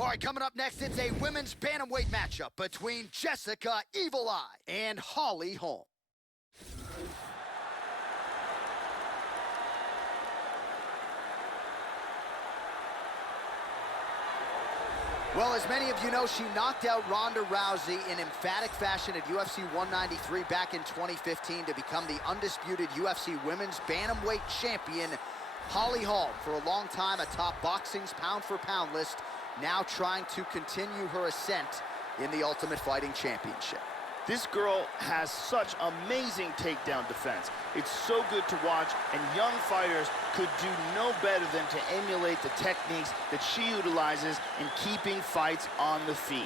All right, coming up next, it's a women's bantamweight matchup between Jessica Evil Eye and Holly Holm. Well, as many of you know, she knocked out Ronda Rousey in emphatic fashion at UFC 193 back in 2015 to become the undisputed UFC women's bantamweight champion. Holly Holm, for a long time atop boxing's pound-for-pound list, now trying to continue her ascent in the Ultimate Fighting Championship. This girl has such amazing takedown defense. It's so good to watch, and young fighters could do no better than to emulate the techniques that she utilizes in keeping fights on the feet.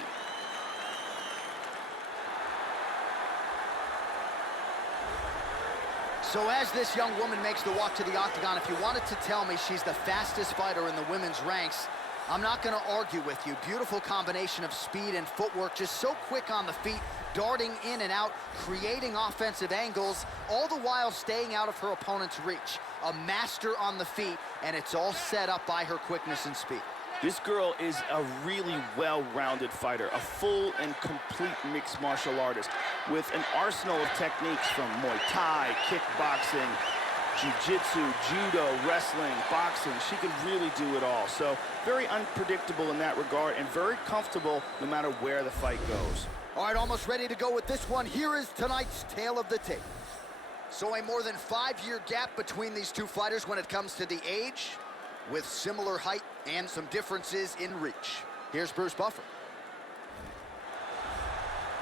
So as this young woman makes the walk to the octagon, if you wanted to tell me she's the fastest fighter in the women's ranks, I'm not going to argue with you. Beautiful combination of speed and footwork, just so quick on the feet, darting in and out, creating offensive angles, all the while staying out of her opponent's reach. A master on the feet, and it's all set up by her quickness and speed. This girl is a really well-rounded fighter, a full and complete mixed martial artist with an arsenal of techniques from Muay Thai, kickboxing, jiu-jitsu, judo, wrestling, boxing. She can really do it all. So very unpredictable in that regard and very comfortable no matter where the fight goes. All right, almost ready to go with this one. Here is tonight's tale of the tape. So a more than 5-year gap between these two fighters when it comes to the age, with similar height and some differences in reach. Here's Bruce Buffer.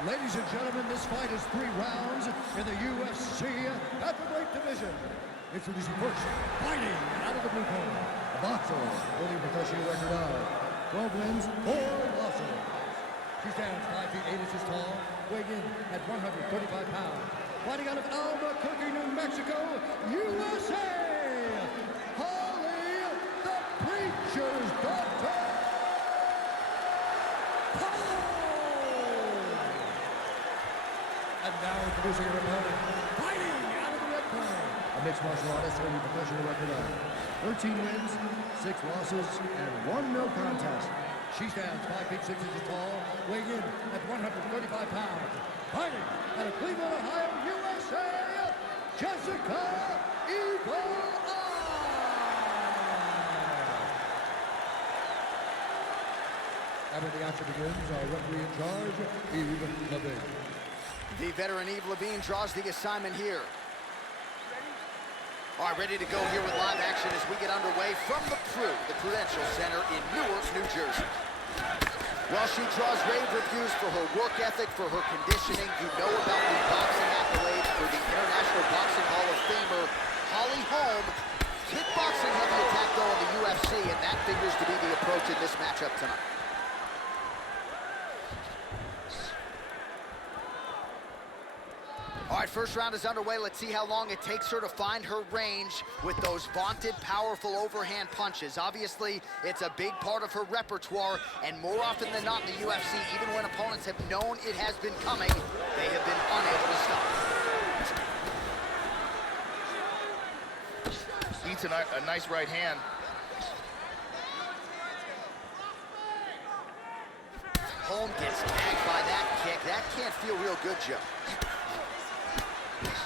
Ladies and gentlemen, this fight is 3 rounds in the UFC featherweight division. Introducing first, fighting out of the blue corner, a boxer with a professional record of 12 wins, 4 losses. She stands 5 feet 8 inches tall, weighing in at 135 pounds. Fighting out of Albuquerque, New Mexico, USA, Holly, the Preacher's Daughter. And now introducing her opponent, fighting out of the red corner, a mixed martial artist with a professional record of 13 wins, 6 losses, and 1 no contest. She stands 5 feet 6 inches tall, weighing in at 135 pounds. Fighting out of Cleveland, Ohio, USA, Jessica Evil Eye. And when the action begins, our referee in charge, Eve Levine. The veteran Eve Levine draws the assignment here. All right, ready to go here with live action as we get underway from the Prudential Center in Newark, New Jersey. Well, she draws rave reviews for her work ethic, for her conditioning. You know about the boxing accolades for the International Boxing Hall of Famer, Holly Holm. Kickboxing heavy attack, though, in the UFC, and that figures to be the approach in this matchup tonight. All right, first round is underway. Let's see how long it takes her to find her range with those vaunted, powerful overhand punches. Obviously, it's a big part of her repertoire, and more often than not in the UFC, even when opponents have known it has been coming, they have been unable to stop it. Eats a nice right hand. Holm gets tagged by that kick. That can't feel real good, Joe.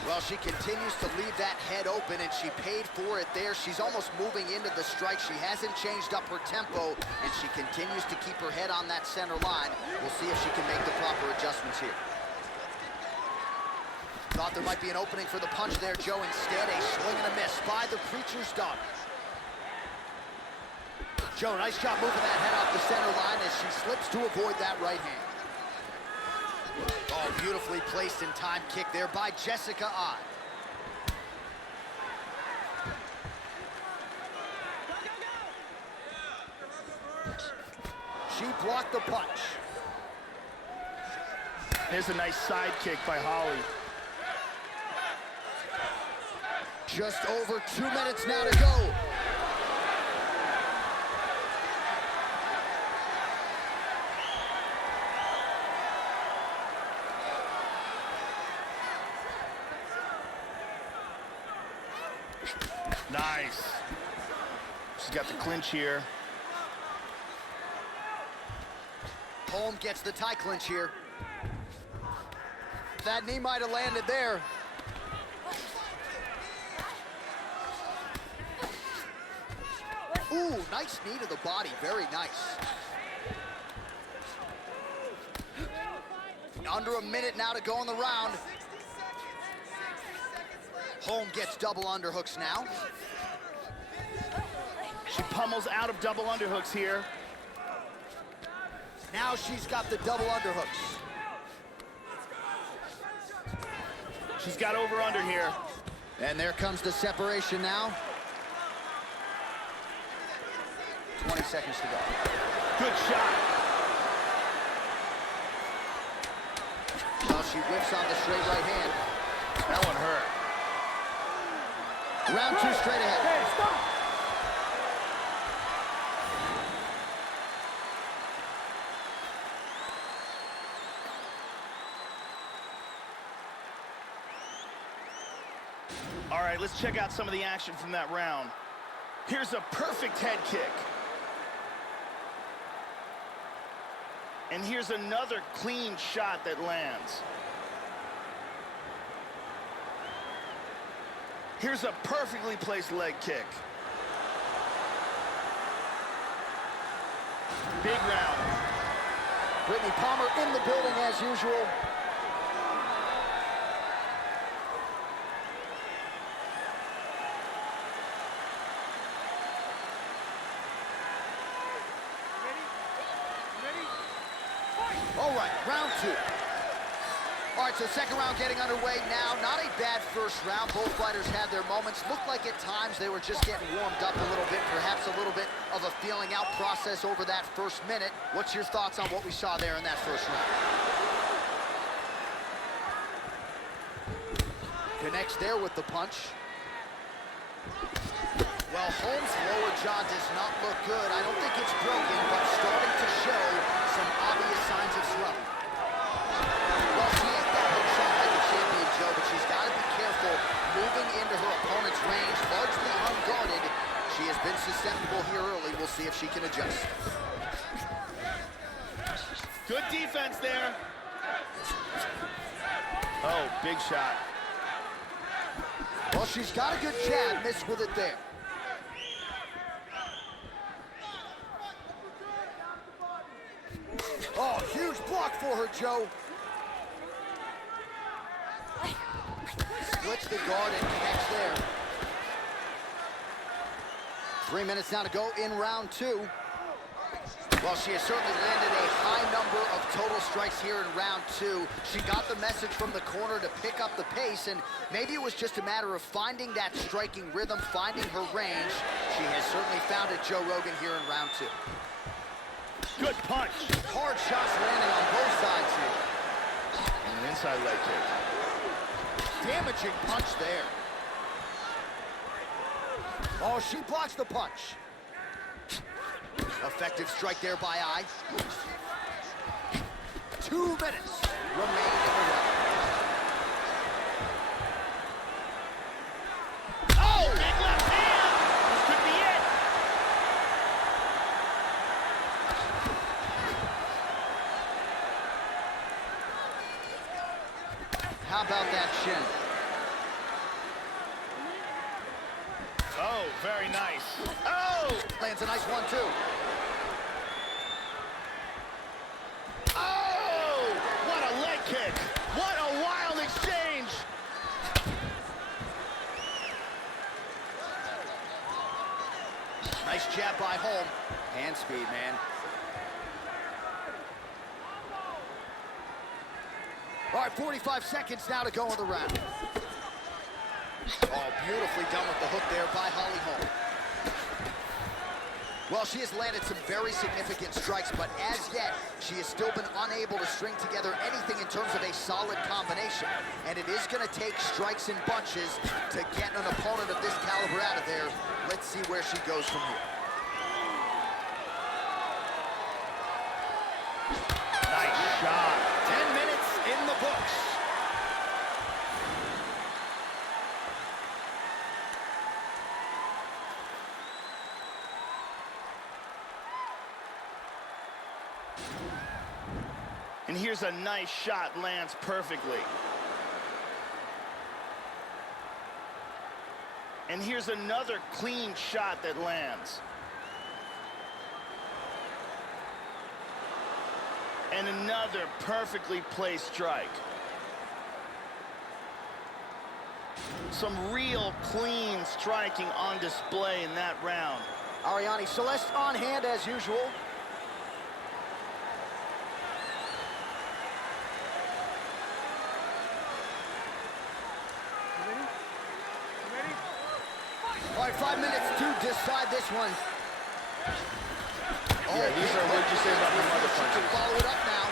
Well, she continues to leave that head open, and she paid for it there. She's almost moving into the strike. She hasn't changed up her tempo, and she continues to keep her head on that center line. We'll see if she can make the proper adjustments here. Thought there might be an opening for the punch there, Joe. Instead, a swing and a miss by the Preacher's Daughter. Joe, nice job moving that head off the center line as she slips to avoid that right hand. Oh, beautifully placed in time kick there by Jessica Eye. She blocked the punch. Here's a nice side kick by Holly. Just over 2 minutes now to go. Nice. She's got the clinch here. Holm gets the tie clinch here. That knee might have landed there. Ooh, nice knee to the body, very nice. Under a minute now to go in the round. Holm gets double underhooks now. She pummels out of double underhooks here. Now she's got the double underhooks. She's got over under here. And there comes the separation now. 20 seconds to go. Good shot. Well, she whips on the straight right hand. That one hurt. Round two straight ahead. Hey, stop! All right, let's check out some of the action from that round. Here's a perfect head kick. And here's another clean shot that lands. Here's a perfectly placed leg kick. Big round. Brittany Palmer in the building as usual. All right, round two. All right, so second round getting underway now. Not a bad first round. Both fighters had their moments. Looked like at times they were just getting warmed up a little bit, perhaps a little bit of a feeling out process over that first minute. What's your thoughts on what we saw there in that first round? Connects there with the punch. Well, Holm's lower jaw does not look good. I don't think it's broken, but starting to show some obvious signs of swelling. Well, she ain't that hook shot like a champion, Joe, but she's got to be careful moving into her opponent's range, largely unguarded. She has been susceptible here early. We'll see if she can adjust. Good defense there. Oh, big shot. Well, she's got a good jab, missed with it there. Oh, huge block for her, Joe. Splits the guard and connects there. 3 minutes now to go in round two. Well, she has certainly landed a high number of total strikes here in round two. She got the message from the corner to pick up the pace, and maybe it was just a matter of finding that striking rhythm, finding her range. She has certainly found it, Joe Rogan, here in round two. Good punch. Hard shots landing on both sides here. And an inside leg kick. Damaging punch there. Oh, she blocks the punch. Effective strike there by Eye. 2 minutes remain in the round. Oh, big left hand. This could be it. How about that shin? Oh, very nice. Oh! Lands a nice one, too. Oh! What a leg kick! What a wild exchange! Nice jab by Holm. Hand speed, man. All right, 45 seconds now to go in the round. Oh, beautifully done with the hook there by Holly Holm. Well, she has landed some very significant strikes, but as yet, she has still been unable to string together anything in terms of a solid combination. And it is going to take strikes in bunches to get an opponent of this caliber out of there. Let's see where she goes from here. Nice shot. 10 minutes in the books. And here's a nice shot, lands perfectly. And here's another clean shot that lands. And another perfectly placed strike. Some real clean striking on display in that round. Ariane Celeste on hand as usual. All right, 5 minutes to decide this one. Yeah, these are what you say about the mother She can punches. follow it up now.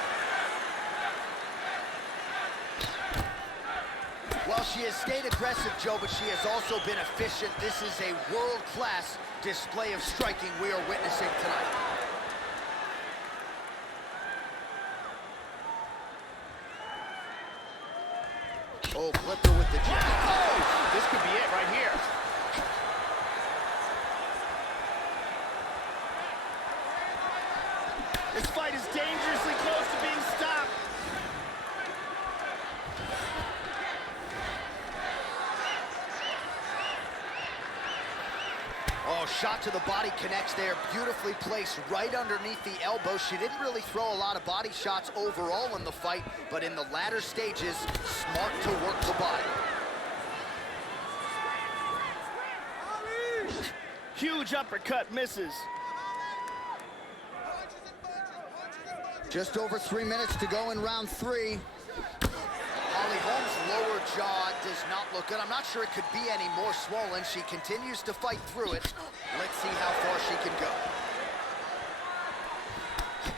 Well, she has stayed aggressive, Joe, but she has also been efficient. This is a world-class display of striking we are witnessing tonight. Oh, flipped her with the jab. Oh, this could be it right here. This fight is dangerously close to being stopped. Oh, shot to the body connects there. Beautifully placed right underneath the elbow. She didn't really throw a lot of body shots overall in the fight, but in the latter stages, smart to work the body. Huge uppercut misses. Just over 3 minutes to go in round 3. Holly Holm's lower jaw does not look good. I'm not sure it could be any more swollen. She continues to fight through it. Let's see how far she can go.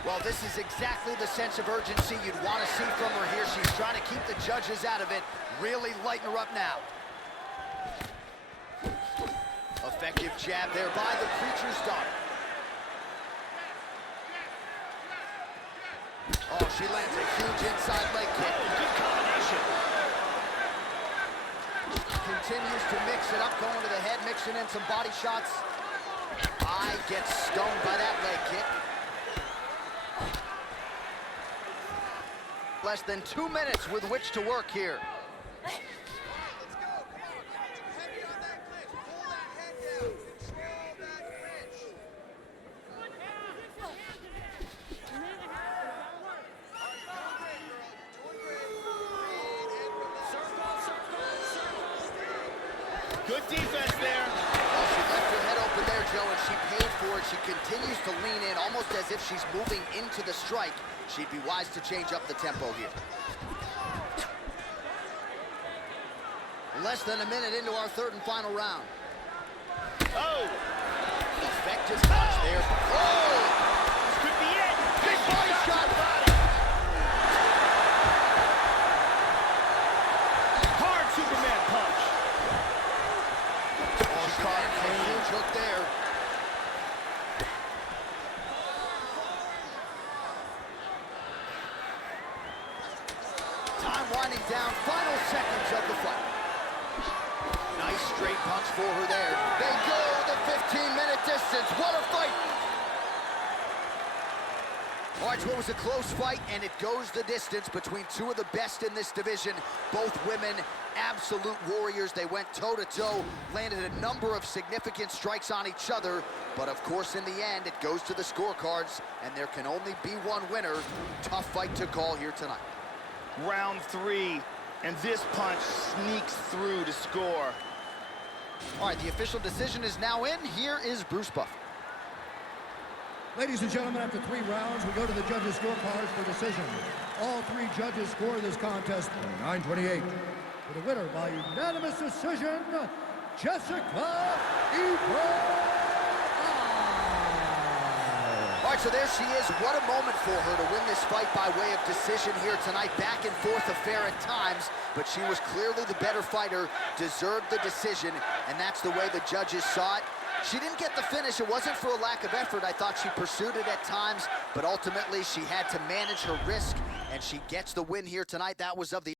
Well, this is exactly the sense of urgency you'd want to see from her here. She's trying to keep the judges out of it. Really lighten her up now. Effective jab there by the Preacher's daughter. Oh, she lands a huge inside leg kick. Oh, good combination. Continues to mix it up, going to the head, mixing in some body shots. Eye gets stoned by that leg kick. Less than 2 minutes with which to work here. Good defense there. Well, she left her head open there, Joe, and she paid for it. She continues to lean in, almost as if she's moving into the strike. She'd be wise to change up the tempo here. Less than a minute into our third and final round. Oh, Effective punch there. Oh! this could be it. Big body shot. Hard Superman punch. Oh, she lands a huge hook there. Time winding down, final seconds of the fight. Nice straight punch for her there. They go the 15-minute distance. What a fight! All right, so it was a close fight, and it goes the distance between two of the best in this division. Both women, absolute warriors. They went toe-to-toe, landed a number of significant strikes on each other. But, of course, in the end, it goes to the scorecards, and there can only be one winner. Tough fight to call here tonight. Round 3, and this punch sneaks through to score. All right, the official decision is now in. Here is Bruce Buffer. Ladies and gentlemen, after 3 rounds, we go to the judges' scorecards for decision. All 3 judges score this contest 9-28. For the winner by unanimous decision, Jessica Evil. All right, so there she is. What a moment for her to win this fight by way of decision here tonight. Back and forth affair at times, but she was clearly the better fighter, deserved the decision, and that's the way the judges saw it. She didn't get the finish. It wasn't for a lack of effort. I thought she pursued it at times, but ultimately she had to manage her risk, and she gets the win here tonight. That was of the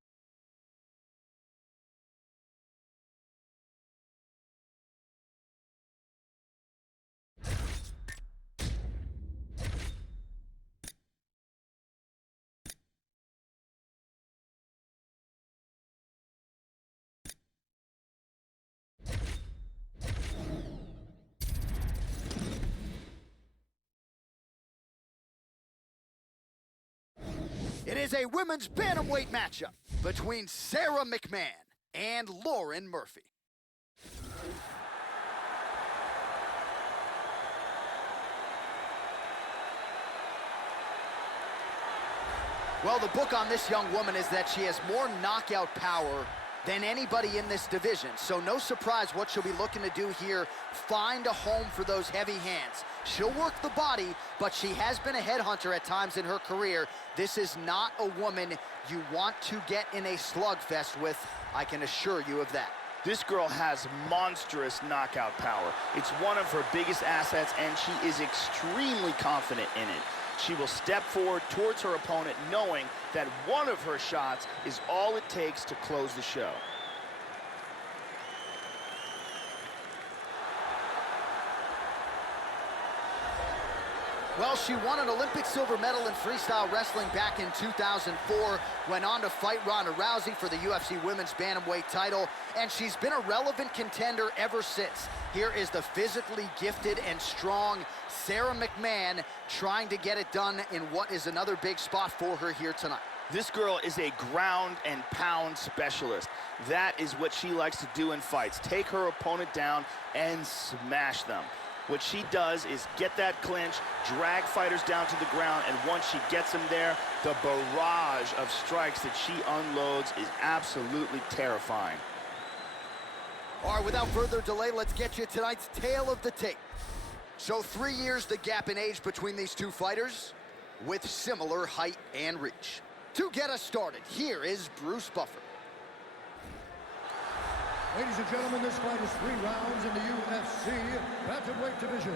is a women's bantamweight matchup between Sarah McMahon and Lauren Murphy. Well, the book on this young woman is that she has more knockout power than anybody in this division. So no surprise what she'll be looking to do here, find a home for those heavy hands. She'll work the body, but she has been a headhunter at times in her career. This is not a woman you want to get in a slugfest with, I can assure you of that. This girl has monstrous knockout power. It's one of her biggest assets, and she is extremely confident in it. She will step forward towards her opponent knowing that one of her shots is all it takes to close the show. Well, she won an Olympic silver medal in freestyle wrestling back in 2004, went on to fight Ronda Rousey for the UFC Women's Bantamweight title, and she's been a relevant contender ever since. Here is the physically gifted and strong Sarah McMahon trying to get it done in what is another big spot for her here tonight. This girl is a ground and pound specialist. That is what she likes to do in fights. Take her opponent down and smash them. What she does is get that clinch, drag fighters down to the ground, and once she gets them there, the barrage of strikes that she unloads is absolutely terrifying. All right, without further delay, let's get you tonight's tale of the tape. So 3 years the gap in age between these two fighters, with similar height and reach. To get us started, here is Bruce Buffer. Ladies and gentlemen, this fight is 3 rounds in the UFC bantamweight division.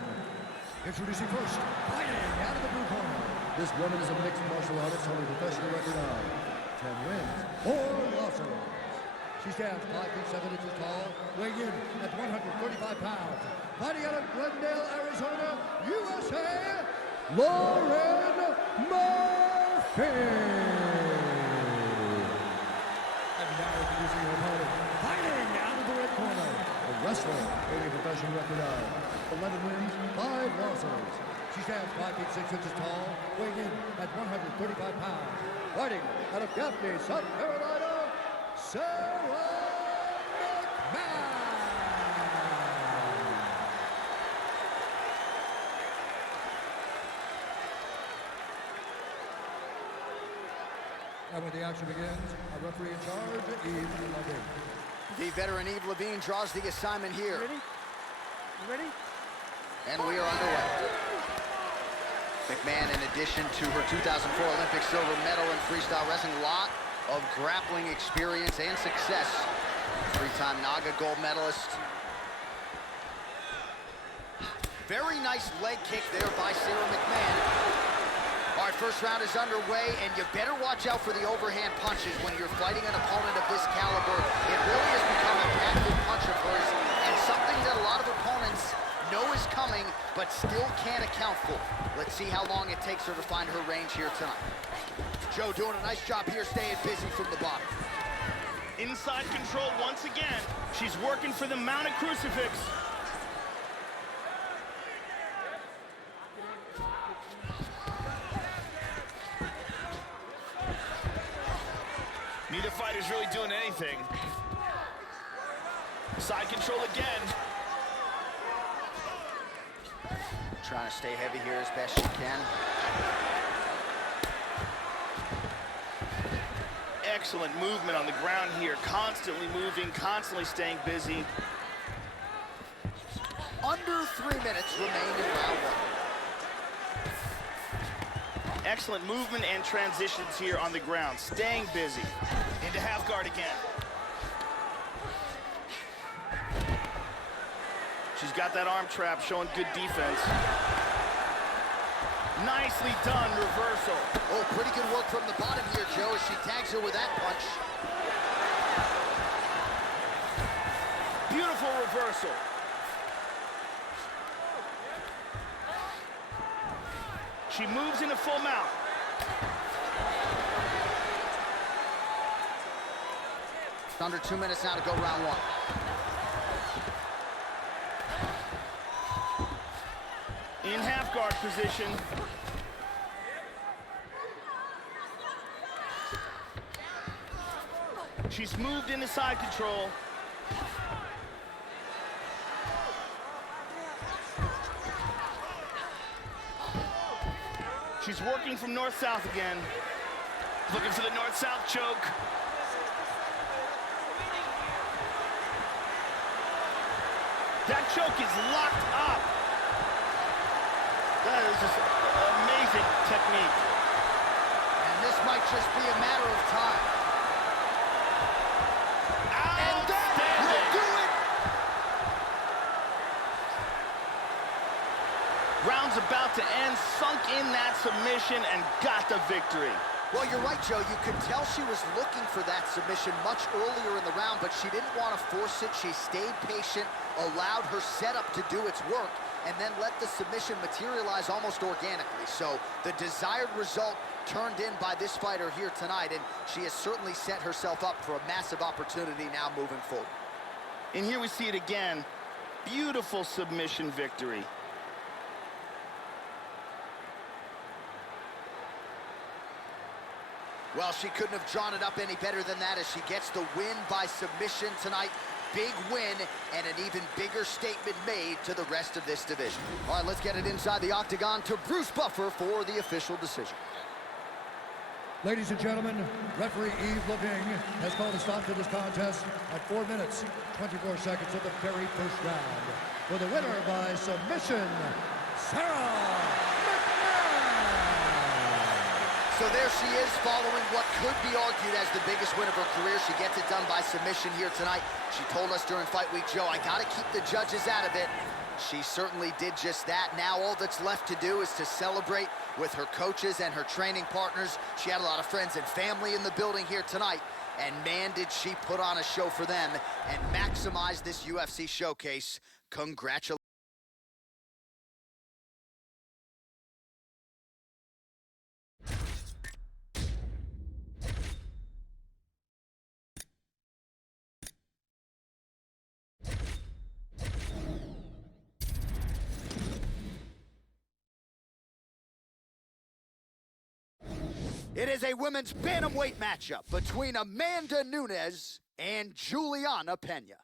Introducing first, fighting out of the blue corner. This woman is a mixed martial artist holding a professional record of 10 wins, 4 losses. She stands 5 feet 7 inches tall, weighing in at 135 pounds. Fighting out of Glendale, Arizona, USA, Lauren Murphy. And now introducing her opponent, fighting out of the red corner, a wrestler holding a professional record of 11 wins, 5 losses. She stands 5 feet 6 inches tall, weighing in at 135 pounds. Fighting out of Gaffney, South Carolina, Sarah McMahon. And when the action begins, a referee in charge, Eve Levine. The veteran Eve Levine draws the assignment here. Ready? You ready? And we are underway. McMahon, in addition to her 2004 Olympic silver medal in freestyle wrestling, a lot of grappling experience and success. 3-time NAGA gold medalist. Very nice leg kick there by Sarah McMahon. All right, first round is underway, and you better watch out for the overhand punches when you're fighting an opponent of this caliber. It really has become a patented punch of hers, and something that a lot of opponents know is coming, but still can't account for. Let's see how long it takes her to find her range here tonight. Joe doing a nice job here, staying busy from the bottom. Inside control once again. She's working for the mounted crucifix. Neither fighter's really doing anything. Side control again. Trying to stay heavy here as best she can. Excellent movement on the ground here. Constantly moving, constantly staying busy. Under 3 minutes remain in round 1. Excellent movement and transitions here on the ground. Staying busy. Into half guard again. She's got that arm trap showing good defense. Nicely done reversal. Oh, pretty good work from the bottom here, Joe, as she tags her with that punch. Beautiful reversal. She moves into full mount. Under 2 minutes now to go round 1. In half guard position. She's moved into side control. She's working from north-south again. Looking for the north-south choke. That choke is locked up. That is just amazing technique. And this might just be a matter of time. And that will do it! Round's about to end, sunk in that submission and got the victory. Well, you're right, Joe. You could tell she was looking for that submission much earlier in the round, but she didn't want to force it. She stayed patient, allowed her setup to do its work, and then let the submission materialize almost organically. So the desired result turned in by this fighter here tonight, and she has certainly set herself up for a massive opportunity now moving forward. And here we see it again. Beautiful submission victory. Well, she couldn't have drawn it up any better than that as she gets the win by submission tonight. Big win and an even bigger statement made to the rest of this division. All right, let's get it inside the octagon to Bruce Buffer for the official decision. Ladies and gentlemen, referee Yves Leving has called a stop to this contest at 4 minutes, 24 seconds of the very first round. For the winner by submission, Sarah. So there she is, following what could be argued as the biggest win of her career. She gets it done by submission here tonight. She told us during Fight Week, Joe, I gotta keep the judges out of it. She certainly did just that. Now all that's left to do is to celebrate with her coaches and her training partners. She had a lot of friends and family in the building here tonight. And man, did she put on a show for them and maximize this UFC showcase. Congratulations. It is a women's bantamweight matchup between Amanda Nunes and Juliana Pena.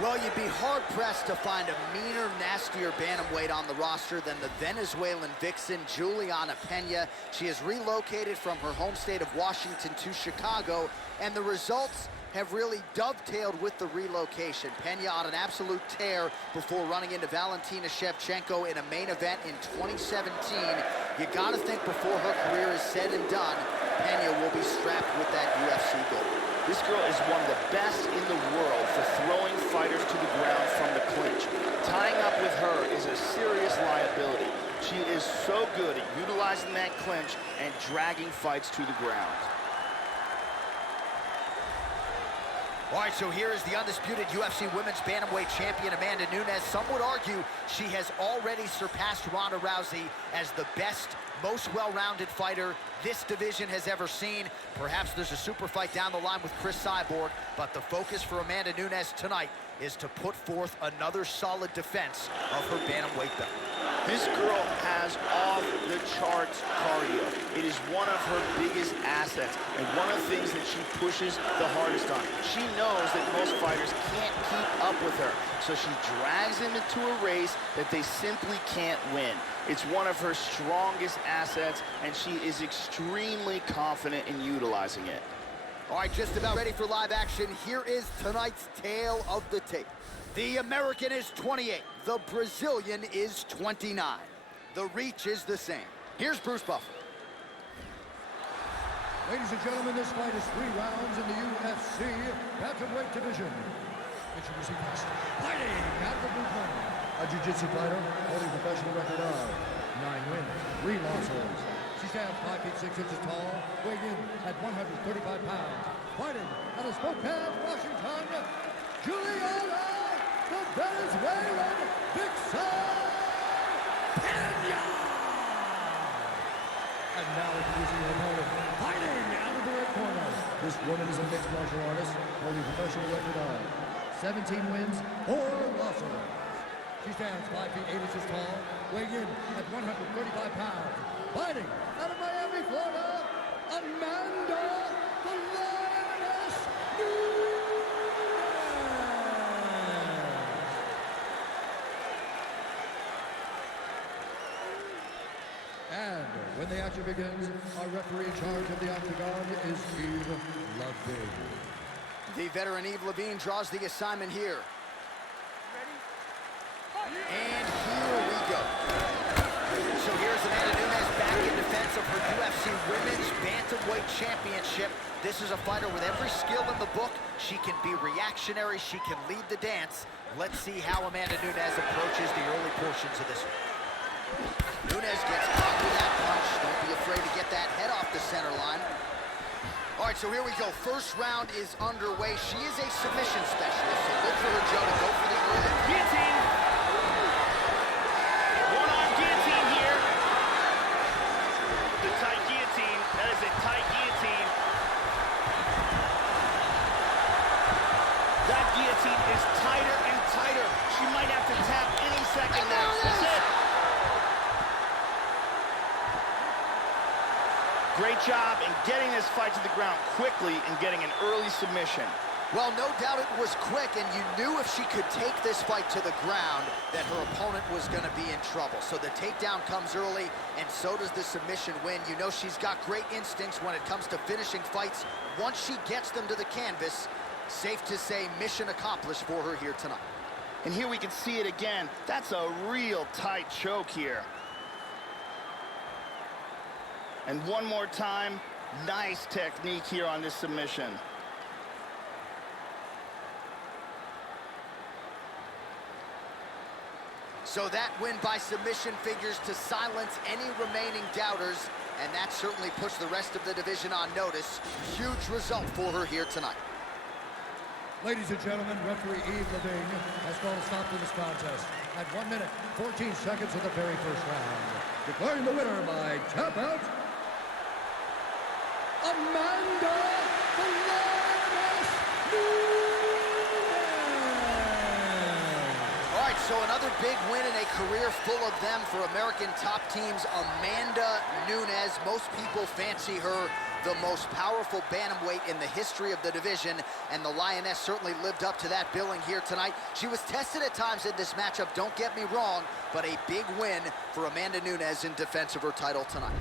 Well, you'd be hard-pressed to find a meaner, nastier bantamweight on the roster than the Venezuelan vixen, Juliana Pena. She has relocated from her home state of Washington to Chicago, and the results have really dovetailed with the relocation. Pena on an absolute tear before running into Valentina Shevchenko in a main event in 2017. You gotta think before her career is said and done, Pena will be strapped with that UFC gold. This girl is one of the best in the world for throwing fighters to the ground from the clinch. Tying up with her is a serious liability. She is so good at utilizing that clinch and dragging fights to the ground. All right, so here is the undisputed UFC Women's Bantamweight Champion, Amanda Nunes. Some would argue she has already surpassed Ronda Rousey as the best, most well-rounded fighter this division has ever seen. Perhaps there's a super fight down the line with Chris Cyborg, but the focus for Amanda Nunes tonight is to put forth another solid defense of her bantamweight belt. This girl has off-the-charts cardio. It is one of her biggest assets and one of the things that she pushes the hardest on. She knows that most fighters can't keep up with her, so she drags them into a race that they simply can't win. It's one of her strongest assets, and she is extremely confident in utilizing it. All right, just about ready for live action. Here is tonight's tale of the tape. The American is 28. The Brazilian is 29. The reach is the same. Here's Bruce Buffer. Ladies and gentlemen, this fight is 3 rounds in the UFC bantamweight division. Introducing first, fighting out of the blue corner, a jiu-jitsu fighter holding a professional record of 9 wins, 3 losses. She stands 5 feet 6 inches tall, weighing in at 135 pounds. Fighting out of Spokane, Washington, Juliana, the Venezuelan vixen, Pena! And now introducing her opponent, fighting out of the red corner. This woman is a mixed martial artist, holding a professional record of 17 wins, 4 losses. She stands 5 feet 8 inches tall, weighing in at 135 pounds. Fighting out of Miami, Florida, Amanda the Lioness Nunes. And when the action begins, our referee in charge of the octagon is Eve Levine. The veteran Eve Levine draws the assignment here. And here we go. So here's Amanda Nunes back in defense of her UFC Women's Bantamweight Championship. This is a fighter with every skill in the book. She can be reactionary, she can lead the dance. Let's see how Amanda Nunes approaches the early portions of this one. Nunes gets caught with that punch. Don't be afraid to get that head off the center line. All right, so here we go. First round is underway. She is a submission specialist, so look for her, Joe, to go for the early. Guillotine. One-arm guillotine here. The tight guillotine. That is a tight guillotine. That guillotine is tighter and tighter. She might have to tap any second now. That's it. Great job in getting this fight to the ground quickly and getting an early submission. Well, no doubt it was quick, and you knew if she could take this fight to the ground that her opponent was going to be in trouble. So the takedown comes early, and so does the submission win. You know she's got great instincts when it comes to finishing fights. Once she gets them to the canvas, safe to say mission accomplished for her here tonight. And here we can see it again. That's a real tight choke here. And one more time, nice technique here on this submission. So that win by submission figures to silence any remaining doubters, and that certainly puts the rest of the division on notice. Huge result for her here tonight. Ladies and gentlemen, referee Eve Levine has called a stop to this contest at 1 minute, 14 seconds of the very first round. Declaring the winner by tap out, Amanda the Lioness Nunes. All right, so another big win in a career full of them for American top teams. Amanda Nunes, most people fancy her the most powerful bantamweight in the history of the division, and the Lioness certainly lived up to that billing here tonight. She was tested at times in this matchup, don't get me wrong, but a big win for Amanda Nunes in defense of her title tonight.